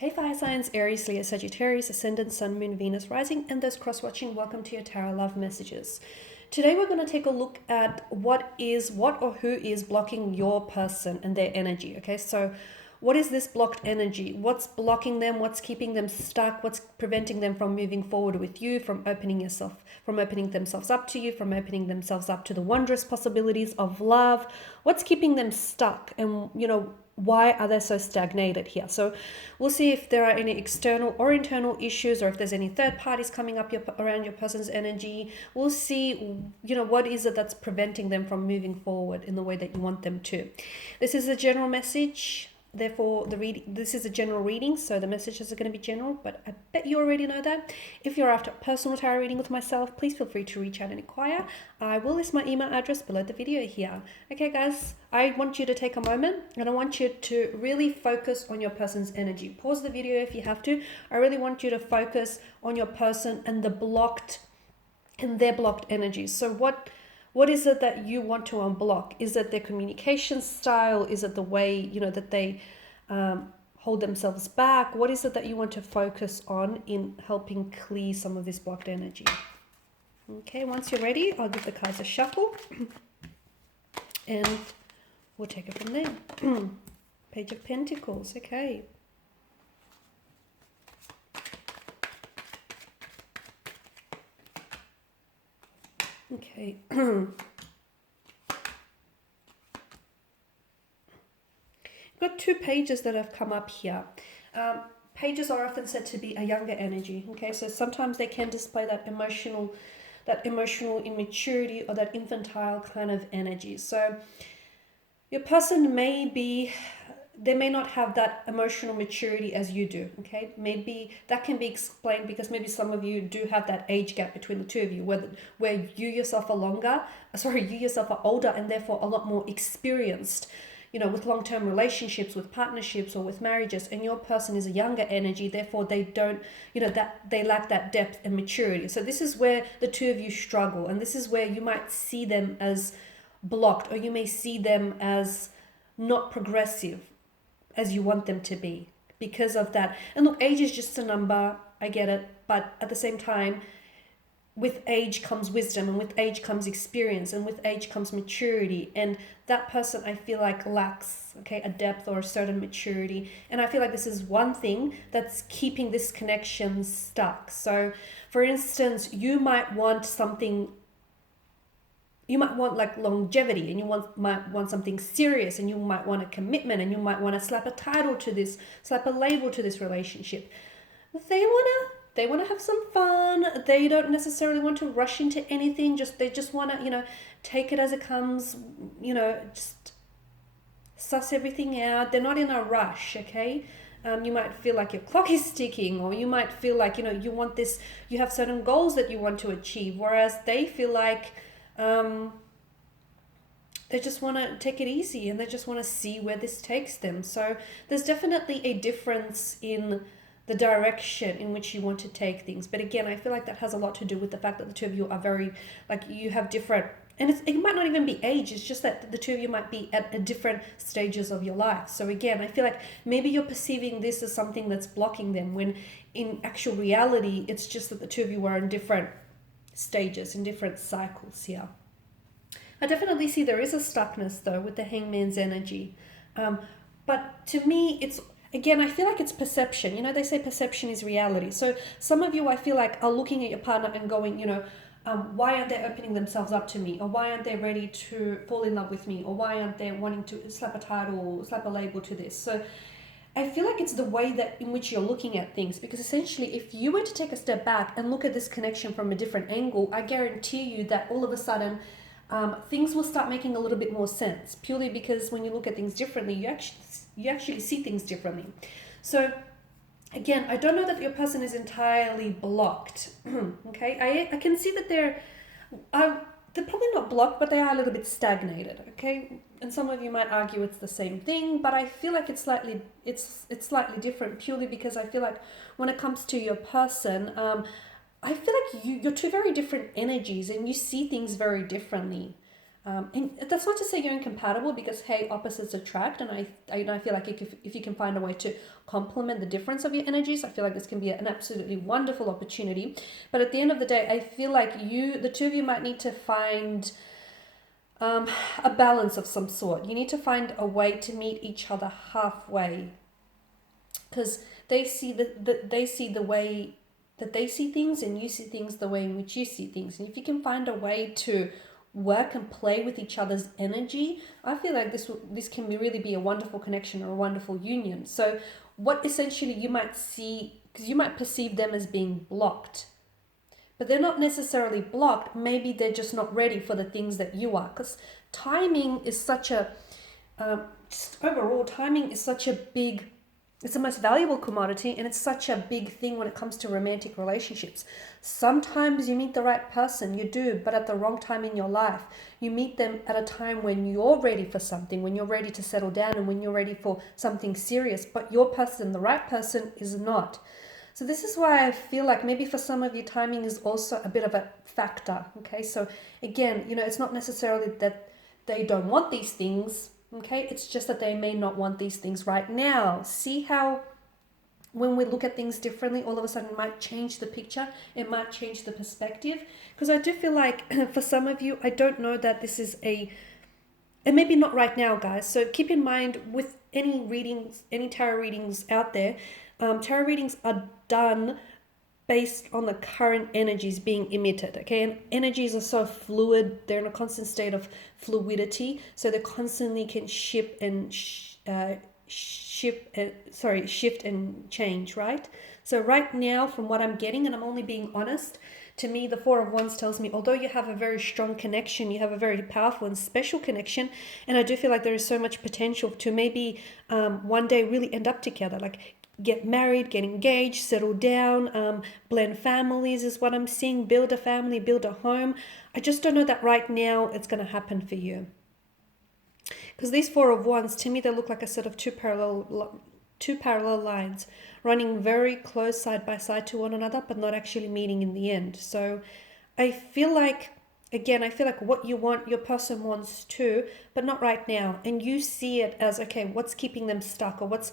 Hey fire signs, Aries, Leo, Sagittarius, Ascendant, Sun, Moon, Venus, Rising, and those cross-watching, welcome to your Tarot Love Messages. Today we're going to take a look at what or who is blocking your person and their energy, okay? So what is this blocked energy? What's blocking them? What's keeping them stuck? What's preventing them from moving forward with you, from opening themselves up to you, from opening themselves up to the wondrous possibilities of love? What's keeping them stuck? And, why are they so stagnated here? So we'll see if there are any external or internal issues, or if there's any third parties coming up around your person's energy. We'll see, what is it that's preventing them from moving forward in the way that you want them to. This is a general message. Therefore, this is a general reading, so the messages are going to be general, but I bet you already know that. If you're after a personal tarot reading with myself, please feel free to reach out and inquire. I will list my email address below the video here. Okay, guys, I want you to take a moment, and I want you to really focus on your person's energy. Pause the video if you have to. I really want you to focus on your person and their blocked energies. So what is it that you want to unblock? Is it their communication style? Is it the way, that they hold themselves back? What is it that you want to focus on in helping clear some of this blocked energy? Okay, once you're ready, I'll give the cards a shuffle and we'll take it from there. Page of Pentacles, okay. Okay. Got two pages that have come up here. Pages are often said to be a younger energy. Okay, so sometimes they can display that emotional immaturity or that infantile kind of energy. So your person they may not have that emotional maturity as you do, okay? Maybe that can be explained because maybe some of you do have that age gap between the two of you, where you yourself are older and therefore a lot more experienced, with long-term relationships, with partnerships, or with marriages, and your person is a younger energy, therefore they don't, that they lack that depth and maturity. So this is where the two of you struggle, and this is where you might see them as blocked, or you may see them as not progressive as you want them to be because of that. And look, age is just a number, I get it, but at the same time, with age comes wisdom, and with age comes experience, and with age comes maturity, and that person, I feel like, lacks a depth or a certain maturity. And I feel like this is one thing that's keeping this connection stuck. So for instance, you might want like longevity, and you might want something serious, and you might want a commitment, and you might want to slap a title to this, slap a label to this relationship. They want to have some fun. They don't necessarily want to rush into anything. They just want to, take it as it comes, just suss everything out. They're not in a rush, okay? You might feel like your clock is ticking, or you might feel like, you want this, you have certain goals that you want to achieve, whereas they feel like they just want to take it easy, and they just want to see where this takes them. So there's definitely a difference in the direction in which you want to take things. But again, I feel like that has a lot to do with the fact that the two of you are very, you have different, and it might not even be age, it's just that the two of you might be at different stages of your life. So again, I feel like maybe you're perceiving this as something that's blocking them, when in actual reality, it's just that the two of you are in different stages, in different cycles here. I definitely see there is a stuckness though with the Hangman's energy. But to me, I feel like it's perception. They say perception is reality. So some of you, I feel like, are looking at your partner and going, why aren't they opening themselves up to me? Or why aren't they ready to fall in love with me? Or why aren't they wanting to slap a title, slap a label to this? So I feel like it's the way in which you're looking at things, because essentially if you were to take a step back and look at this connection from a different angle, I guarantee you that all of a sudden things will start making a little bit more sense, purely because when you look at things differently, you actually see things differently. So again, I don't know that your person is entirely blocked. Okay, I can see that they're probably not blocked, but they are a little bit stagnated. Okay, and some of you might argue it's the same thing, but I feel like it's slightly different, purely because I feel like when it comes to your person, I feel like you're two very different energies, and you see things very differently. And that's not to say you're incompatible, because hey, opposites attract, and I feel like if you can find a way to complement the difference of your energies, I feel like this can be an absolutely wonderful opportunity. But at the end of the day, I feel like the two of you might need to find a balance of some sort. You need to find a way to meet each other halfway, because they see the way that they see things, and you see things the way in which you see things. And if you can find a way to work and play with each other's energy, I feel like this can really be a wonderful connection or a wonderful union. So what essentially you might see, because you might perceive them as being blocked, but they're not necessarily blocked. Maybe they're just not ready for the things that you are, because timing is such a just overall, timing is such a big, it's the most valuable commodity, and it's such a big thing when it comes to romantic relationships. Sometimes you meet the right person, you do, but at the wrong time in your life. You meet them at a time when you're ready for something, when you're ready to settle down, and when you're ready for something serious, but your person, the right person, is not. So this is why I feel like maybe for some of you, timing is also a bit of a factor. Okay, so again, it's not necessarily that they don't want these things. Okay, it's just that they may not want these things right now. See how when we look at things differently, all of a sudden it might change the picture, it might change the perspective. Because I do feel like for some of you, I don't know that this is and maybe not right now, guys. So keep in mind with any readings, any tarot readings out there, tarot readings are done based on the current energies being emitted, okay? And energies are so fluid, they're in a constant state of fluidity, so they constantly can shift and change, right? So right now, from what I'm getting, and I'm only being honest, to me, the Four of Wands tells me, although you have a very strong connection, you have a very powerful and special connection, and I do feel like there is so much potential to maybe one day really end up together, like get married, get engaged, settle down, blend families is what I'm seeing, build a family, build a home. I just don't know that right now it's going to happen for you. Because these Four of Wands, to me, they look like a set of two parallel lines running very close side by side to one another, but not actually meeting in the end. So I feel like, again, I feel like what you want, your person wants too, but not right now. And you see it as, okay, what's keeping them stuck, or what's,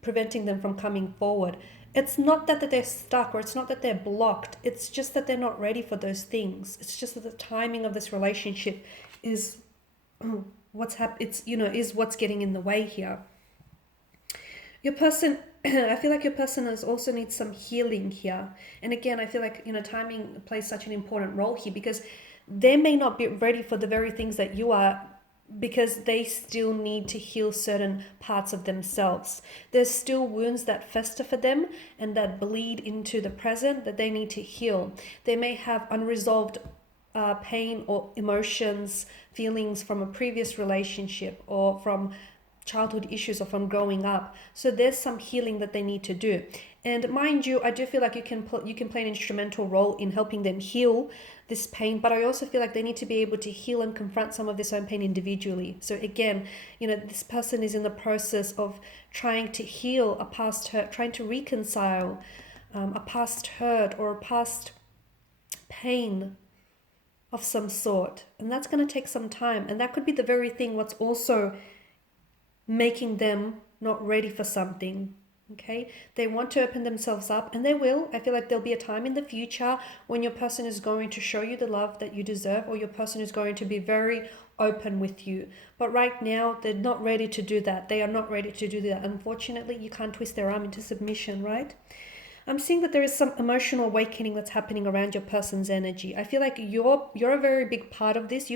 preventing them from coming forward. It's not that they're stuck, or it's not that they're blocked. It's just that they're not ready for those things. It's just that the timing of this relationship is is what's getting in the way here. Your person, I feel like your person also needs some healing here. And again, I feel like, timing plays such an important role here, because they may not be ready for the very things that you are, because they still need to heal certain parts of themselves. There's still wounds that fester for them and that bleed into the present that they need to heal. They may have unresolved pain or emotions, feelings from a previous relationship, or from childhood issues, or from growing up. So there's some healing that they need to do. And mind you, I do feel like you can play an instrumental role in helping them heal this pain, but I also feel like they need to be able to heal and confront some of this own pain individually. So again, this person is in the process of trying to heal a past hurt, trying to reconcile a past hurt or a past pain of some sort. And that's going to take some time. And that could be the very thing what's also making them not ready for something. Okay, they want to open themselves up, and they will. I feel like there'll be a time in the future when your person is going to show you the love that you deserve, or your person is going to be very open with you. But right now, they're not ready to do that. They are not ready to do that. Unfortunately, you can't twist their arm into submission, right? I'm seeing that there is some emotional awakening that's happening around your person's energy. I feel like you're a very big part of this.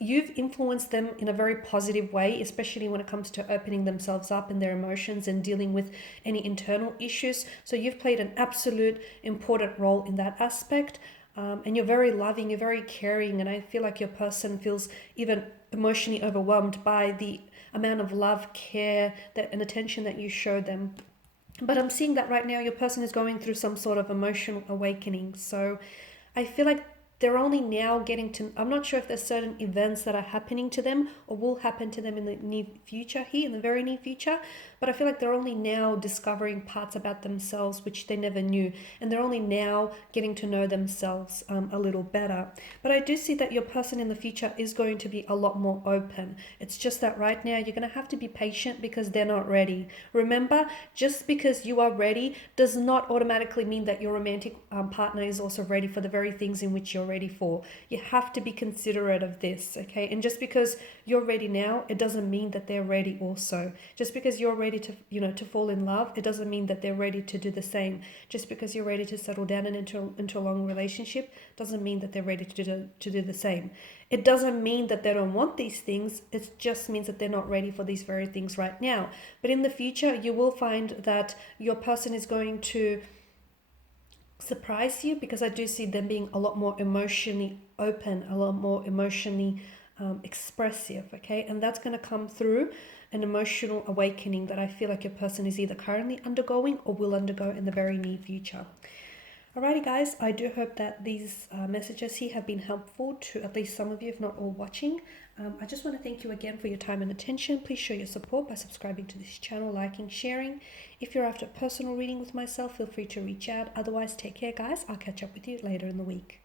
You've influenced them in a very positive way, especially when it comes to opening themselves up in their emotions and dealing with any internal issues. So you've played an absolute important role in that aspect. And you're very loving, you're very caring, and I feel like your person feels even emotionally overwhelmed by the amount of love, care, and attention that you show them. But I'm seeing that right now your person is going through some sort of emotional awakening. So I feel like they're only now getting to, I'm not sure if there's certain events that are happening to them or will happen to them in the near future here, in the very near future, but I feel like they're only now discovering parts about themselves which they never knew, and they're only now getting to know themselves a little better. But I do see that your person in the future is going to be a lot more open. It's just that right now you're going to have to be patient because they're not ready. Remember, just because you are ready does not automatically mean that your romantic partner is also ready for the very things in which you're ready for. You have to be considerate of this, okay? And just because you're ready now, it doesn't mean that they're ready also. Just because you're ready to, to fall in love, it doesn't mean that they're ready to do the same. Just because you're ready to settle down and into a long relationship doesn't mean that they're ready to do the same. It doesn't mean that they don't want these things. It just means that they're not ready for these very things right now. But in the future, you will find that your person is going to surprise you, because I do see them being a lot more emotionally open, a lot more emotionally expressive, okay? And that's going to come through an emotional awakening that I feel like your person is either currently undergoing or will undergo in the very near future. Alrighty guys, I do hope that these messages here have been helpful to at least some of you, if not all watching. I just want to thank you again for your time and attention. Please show your support by subscribing to this channel, liking, sharing. If you're after a personal reading with myself, feel free to reach out. Otherwise, take care guys. I'll catch up with you later in the week.